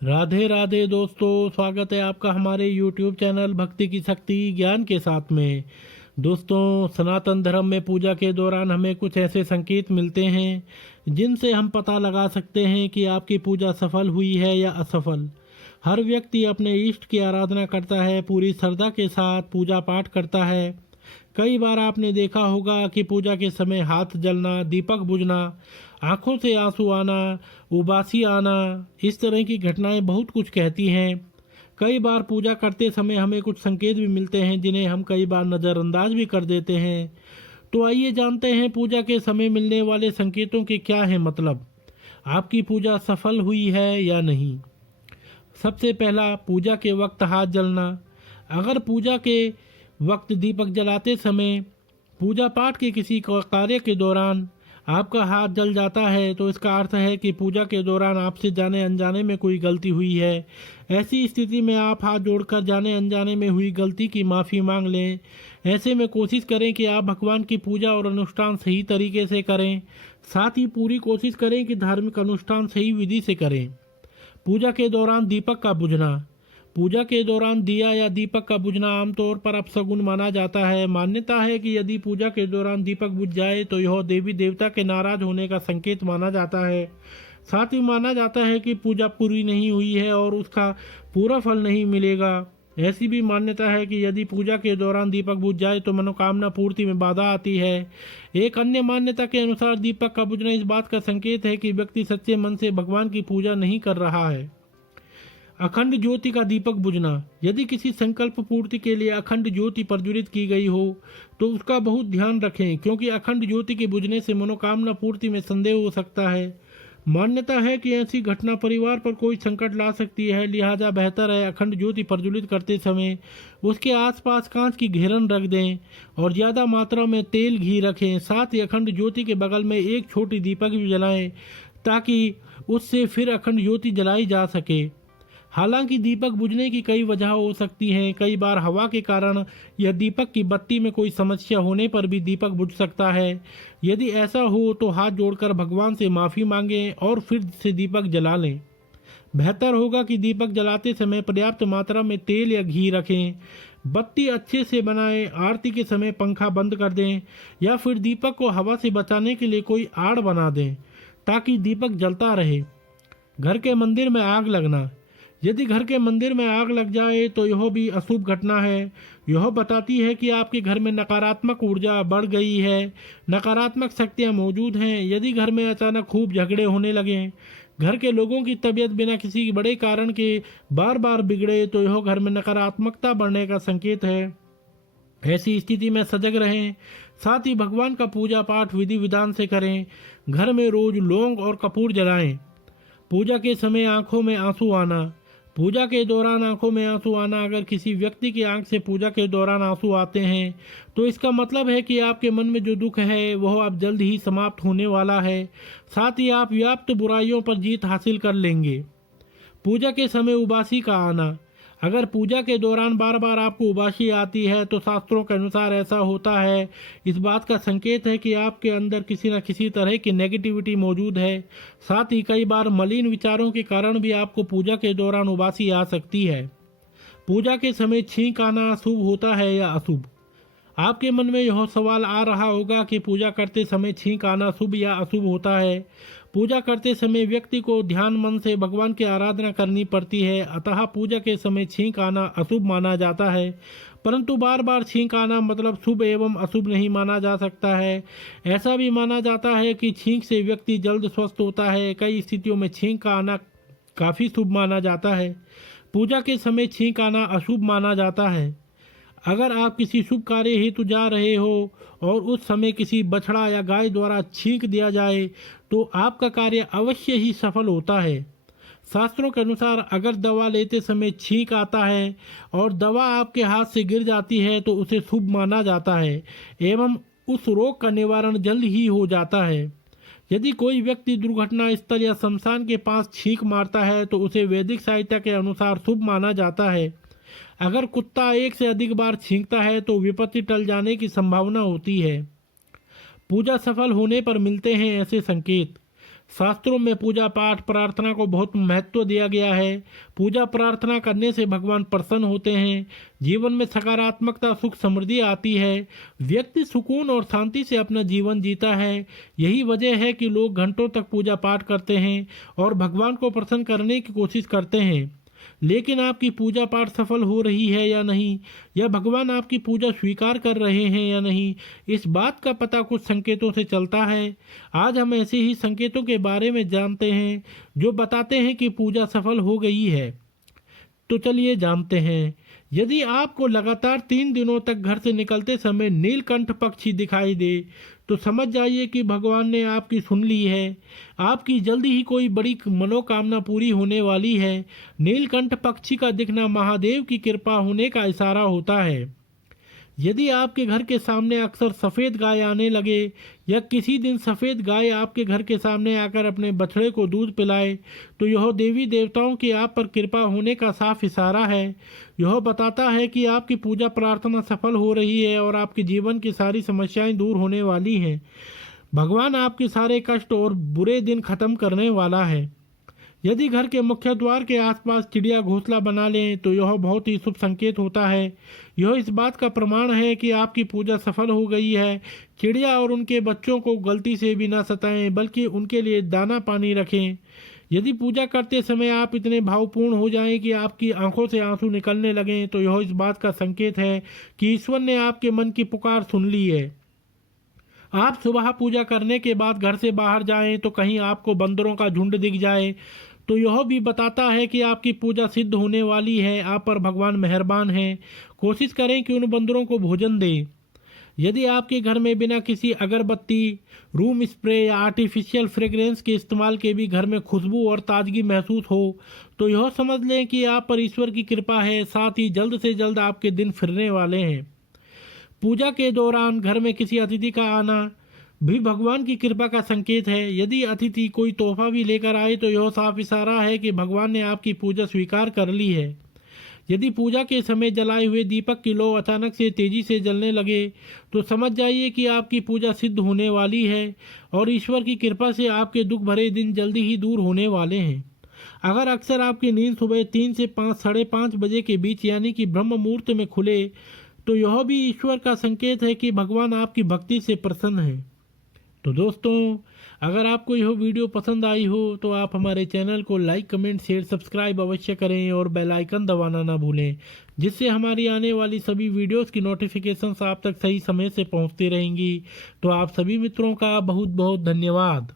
राधे राधे दोस्तों, स्वागत है आपका हमारे YouTube चैनल भक्ति की शक्ति ज्ञान के साथ में। दोस्तों, सनातन धर्म में पूजा के दौरान हमें कुछ ऐसे संकेत मिलते हैं जिनसे हम पता लगा सकते हैं कि आपकी पूजा सफल हुई है या असफल। हर व्यक्ति अपने इष्ट की आराधना करता है, पूरी श्रद्धा के साथ पूजा पाठ करता है। कई बार आपने देखा होगा कि पूजा के समय हाथ जलना, दीपक बुझना, आंखों से आंसू आना, उबासी आना, इस तरह की घटनाएं बहुत कुछ कहती हैं। कई बार पूजा करते समय हमें कुछ संकेत भी मिलते हैं जिन्हें हम कई बार नज़रअंदाज भी कर देते हैं। तो आइए जानते हैं पूजा के समय मिलने वाले संकेतों के क्या है मतलब, आपकी पूजा सफल हुई है या नहीं। सबसे पहला, पूजा के वक्त हाथ जलना। अगर पूजा के वक्त दीपक जलाते समय, पूजा पाठ के किसी कार्य के दौरान आपका हाथ जल जाता है तो इसका अर्थ है कि पूजा के दौरान आपसे जाने अनजाने में कोई गलती हुई है। ऐसी स्थिति में आप हाथ जोड़कर जाने अनजाने में हुई गलती की माफ़ी मांग लें। ऐसे में कोशिश करें कि आप भगवान की पूजा और अनुष्ठान सही तरीके से करें। साथ ही पूरी कोशिश करें कि धार्मिक अनुष्ठान सही विधि से करें। पूजा के दौरान दीपक का बुझना। पूजा के दौरान दिया या दीपक का बुझना आमतौर पर अपशगुन माना जाता है। मान्यता है कि यदि पूजा के दौरान दीपक बुझ जाए तो यह देवी देवता के नाराज होने का संकेत माना जाता है। साथ ही माना जाता है कि पूजा पूरी नहीं हुई है और उसका पूरा फल नहीं मिलेगा। ऐसी भी मान्यता है कि यदि पूजा के दौरान दीपक बुझ जाए तो मनोकामना पूर्ति में बाधा आती है। एक अन्य मान्यता के अनुसार दीपक का बुझना इस बात का संकेत है कि व्यक्ति सच्चे मन से भगवान की पूजा नहीं कर रहा है। अखंड ज्योति का दीपक बुझना। यदि किसी संकल्प पूर्ति के लिए अखंड ज्योति प्रज्वलित की गई हो तो उसका बहुत ध्यान रखें, क्योंकि अखंड ज्योति के बुझने से मनोकामना पूर्ति में संदेह हो सकता है। मान्यता है कि ऐसी घटना परिवार पर कोई संकट ला सकती है, लिहाजा बेहतर है अखंड ज्योति प्रज्वलित करते समय उसके आसपास कांच की घेरन रख दें और ज़्यादा मात्रा में तेल घी रखें। साथ ही अखंड ज्योति के बगल में एक छोटी दीपक भी जलाएं ताकि उससे फिर अखंड ज्योति जलाई जा सके। हालांकि दीपक बुझने की कई वजह हो सकती हैं। कई बार हवा के कारण या दीपक की बत्ती में कोई समस्या होने पर भी दीपक बुझ सकता है। यदि ऐसा हो तो हाथ जोड़कर भगवान से माफ़ी मांगें और फिर से दीपक जला लें। बेहतर होगा कि दीपक जलाते समय पर्याप्त मात्रा में तेल या घी रखें। बत्ती अच्छे से बनाएं। आरती के समय पंखा बंद कर दें या फिर दीपक को हवा से बचाने के लिए कोई आड़ बना दें ताकि दीपक जलता रहे। घर के मंदिर में आग लगना। यदि घर के मंदिर में आग लग जाए तो यह भी अशुभ घटना है। यह बताती है कि आपके घर में नकारात्मक ऊर्जा बढ़ गई है, नकारात्मक शक्तियां मौजूद हैं। यदि घर में अचानक खूब झगड़े होने लगें, घर के लोगों की तबीयत बिना किसी बड़े कारण के बार बार बिगड़े तो यह घर में नकारात्मकता बढ़ने का संकेत है। ऐसी स्थिति में सजग रहें। साथ ही भगवान का पूजा पाठ विधि विधान से करें। घर में रोज लौंग और कपूर जलाएं। पूजा के समय आंखों में आंसू आना। पूजा के दौरान आंखों में आंसू आना। अगर किसी व्यक्ति की आंख से पूजा के दौरान आंसू आते हैं तो इसका मतलब है कि आपके मन में जो दुख है वह अब जल्द ही समाप्त होने वाला है। साथ ही आप व्याप्त बुराइयों पर जीत हासिल कर लेंगे। पूजा के समय उबासी का आना। अगर पूजा के दौरान बार बार आपको उबासी आती है तो शास्त्रों के अनुसार ऐसा होता है, इस बात का संकेत है कि आपके अंदर किसी न किसी तरह की नेगेटिविटी मौजूद है। साथ ही कई बार मलिन विचारों के कारण भी आपको पूजा के दौरान उबासी आ सकती है। पूजा के समय छींक आना शुभ होता है या अशुभ। आपके मन में यह सवाल आ रहा होगा कि पूजा करते समय छींक आना शुभ या अशुभ होता है। पूजा करते समय व्यक्ति को ध्यान मन से भगवान की आराधना करनी पड़ती है, अतः पूजा के समय छींक आना अशुभ माना जाता है। परंतु बार बार छींक आना मतलब शुभ एवं अशुभ नहीं माना जा सकता है। ऐसा भी माना जाता है कि छींक से व्यक्ति जल्द स्वस्थ होता है। कई स्थितियों में छींक का आना काफ़ी शुभ माना जाता है। पूजा के समय छींक आना अशुभ माना जाता है। अगर आप किसी शुभ कार्य हेतु जा रहे हो और उस समय किसी बछड़ा या गाय द्वारा छींक दिया जाए तो आपका कार्य अवश्य ही सफल होता है। शास्त्रों के अनुसार अगर दवा लेते समय छींक आता है और दवा आपके हाथ से गिर जाती है तो उसे शुभ माना जाता है एवं उस रोग का निवारण जल्द ही हो जाता है। यदि कोई व्यक्ति दुर्घटना स्थल या शमशान के पास छींक मारता है तो उसे वैदिक साहित्य के अनुसार शुभ माना जाता है। अगर कुत्ता एक से अधिक बार छींकता है तो विपत्ति टल जाने की संभावना होती है। पूजा सफल होने पर मिलते हैं ऐसे संकेत। शास्त्रों में पूजा पाठ प्रार्थना को बहुत महत्व दिया गया है। पूजा प्रार्थना करने से भगवान प्रसन्न होते हैं, जीवन में सकारात्मकता सुख समृद्धि आती है, व्यक्ति सुकून और शांति से अपना जीवन जीता है। यही वजह है कि लोग घंटों तक पूजा पाठ करते हैं और भगवान को प्रसन्न करने की कोशिश करते हैं। लेकिन आपकी पूजा पाठ सफल हो रही है या नहीं, या भगवान आपकी पूजा स्वीकार कर रहे हैं या नहीं, इस बात का पता कुछ संकेतों से चलता है। आज हम ऐसे ही संकेतों के बारे में जानते हैं जो बताते हैं कि पूजा सफल हो गई है। तो चलिए जानते हैं। यदि आपको लगातार 3 दिनों तक घर से निकलते समय नीलकंठ पक्षी दिखाई दे तो समझ जाइए कि भगवान ने आपकी सुन ली है। आपकी जल्दी ही कोई बड़ी मनोकामना पूरी होने वाली है। नीलकंठ पक्षी का दिखना महादेव की कृपा होने का इशारा होता है। यदि आपके घर के सामने अक्सर सफ़ेद गाय आने लगे या किसी दिन सफ़ेद गाय आपके घर के सामने आकर अपने बछड़े को दूध पिलाए तो यह देवी देवताओं की आप पर कृपा होने का साफ इशारा है। यह बताता है कि आपकी पूजा प्रार्थना सफल हो रही है और आपके जीवन की सारी समस्याएं दूर होने वाली हैं। भगवान आपके सारे कष्ट और बुरे दिन खत्म करने वाला है। यदि घर के मुख्य द्वार के आसपास चिड़िया घोंसला बना लें तो यह बहुत ही शुभ संकेत होता है। यह इस बात का प्रमाण है कि आपकी पूजा सफल हो गई है। चिड़िया और उनके बच्चों को गलती से भी ना सताएं, बल्कि उनके लिए दाना पानी रखें। यदि पूजा करते समय आप इतने भावपूर्ण हो जाएं कि आपकी आंखों से आंसू निकलने लगें तो यह इस बात का संकेत है कि ईश्वर ने आपके मन की पुकार सुन ली है। आप सुबह पूजा करने के बाद घर से बाहर जाएं तो कहीं आपको बंदरों का झुंड दिख जाए तो यह भी बताता है कि आपकी पूजा सिद्ध होने वाली है। आप पर भगवान मेहरबान हैं। कोशिश करें कि उन बंदरों को भोजन दें। यदि आपके घर में बिना किसी अगरबत्ती, रूम स्प्रे या आर्टिफिशियल फ्रेग्रेंस के इस्तेमाल के भी घर में खुशबू और ताजगी महसूस हो तो यह समझ लें कि आप पर ईश्वर की कृपा है। साथ ही जल्द से जल्द आपके दिन फिरने वाले हैं। पूजा के दौरान घर में किसी अतिथि का आना भी भगवान की कृपा का संकेत है। यदि अतिथि कोई तोहफा भी लेकर आए तो यह साफ इशारा है कि भगवान ने आपकी पूजा स्वीकार कर ली है। यदि पूजा के समय जलाए हुए दीपक की लौ अचानक से तेजी से जलने लगे तो समझ जाइए कि आपकी पूजा सिद्ध होने वाली है और ईश्वर की कृपा से आपके दुख भरे दिन जल्दी ही दूर होने वाले हैं। अगर अक्सर आपकी नींद सुबह 3 से 5, साढ़े 5 बजे के बीच यानी कि ब्रह्म मुहूर्त में खुले तो यह भी ईश्वर का संकेत है कि भगवान आपकी भक्ति से प्रसन्न है। तो दोस्तों, अगर आपको यह वीडियो पसंद आई हो तो आप हमारे चैनल को लाइक, कमेंट, शेयर, सब्सक्राइब अवश्य करें और बेल आइकन दबाना ना भूलें, जिससे हमारी आने वाली सभी वीडियोस की नोटिफिकेशंस आप तक सही समय से पहुंचती रहेंगी। तो आप सभी मित्रों का बहुत बहुत धन्यवाद।